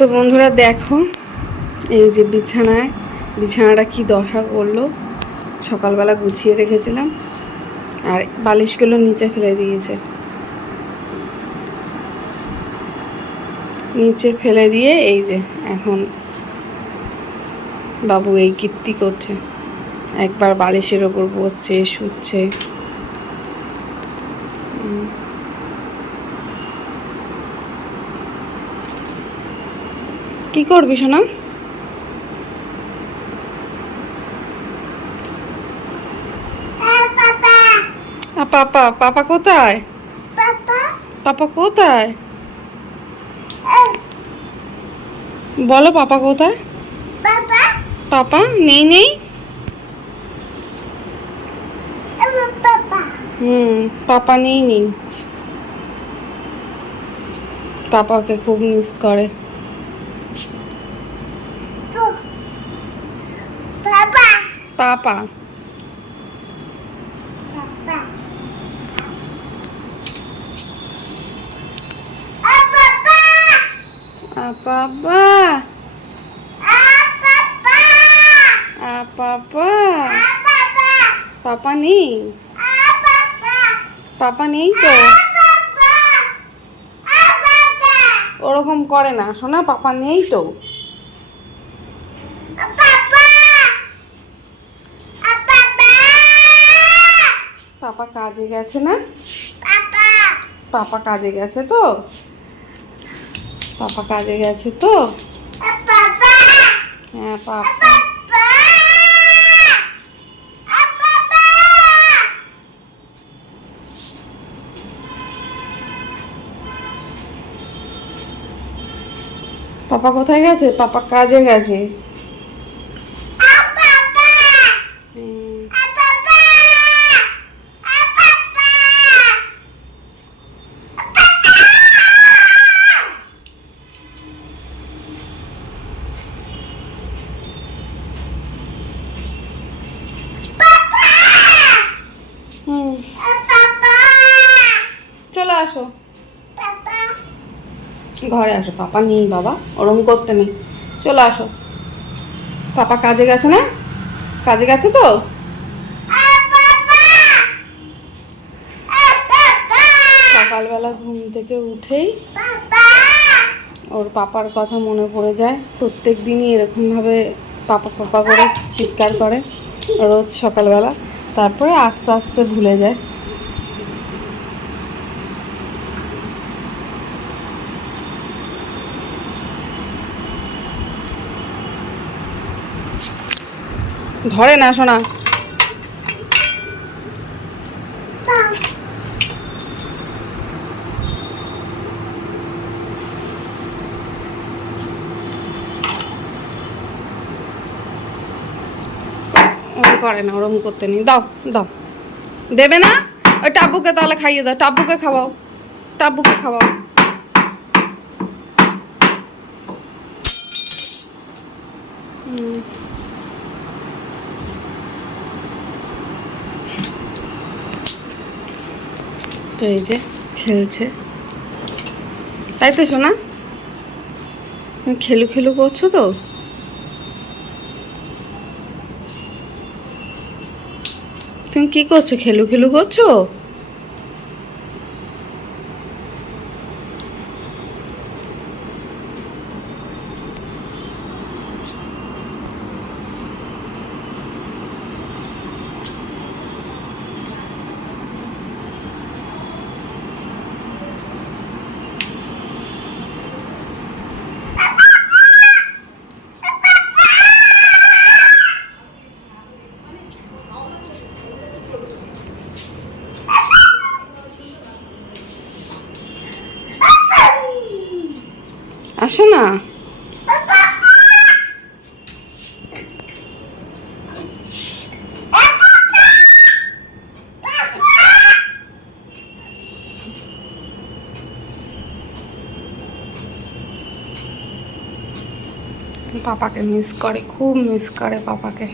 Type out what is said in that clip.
তো বন্ধুরা দেখো, এই যে বিছানাটা কি দশা করলো। সকালবেলা গুছিয়ে রেখেছিলাম আর বালিশগুলো নিচে ফেলে দিয়েছে। নিচে ফেলে দিয়ে এই যে এখন বাবু এই কীর্তি করছে, একবার বালিশের ওপর বসছে, শুচ্ছে। কি করবি সোনা? পাপা পাপা কোথায়? পাপা কোথায় বলো? পাপা কোথায়? পাপা নেই নেই। পাপা নেই। পাপাকে খুব মিস করে। পাপা পাপা পাপা পাপা নেই। পাপা নেই তো, ওরকম করে না শোনা, পাপা নেই তো। পাপা কাজে গেছে না? পাপা কাজে গেছে তো? পাপা কাজে গেছে তো? হ্যাঁ পাপা। পাপা কোথায় গেছে? পাপা কাজে গেছে। চলে আসো, ঘরে আসো। পাপা নেই বাবা, ওরম করতে নেই। চলে আসো। পাপা কাজে গেছে না? কাজে গেছে তো? সকালবেলা ঘুম থেকে উঠেই ওর পাপার কথা মনে পড়ে যায়। প্রত্যেক দিনই এরকমভাবে পাপা পাপা করে চিৎকার করে রোজ সকালবেলা, তারপরে আস্তে আস্তে ভুলে যায়। ধরে না শোনা। করে না, ওরম করতে নেই। দাও দাও, দেবে না? ওই টাব্বুকে তাহলে খাইয়ে দাও, টাব্বুকে খাওয়াও, টাব্বুকে খাওয়াও। তো এই যে খেলছে, তাই তো শোনা? খেলু খেলু করছো তো? তুমি কি করছো? খেলু খেলু করছো? আসো না। পাপাকে মিস করে, খুব মিস করে পাপাকে।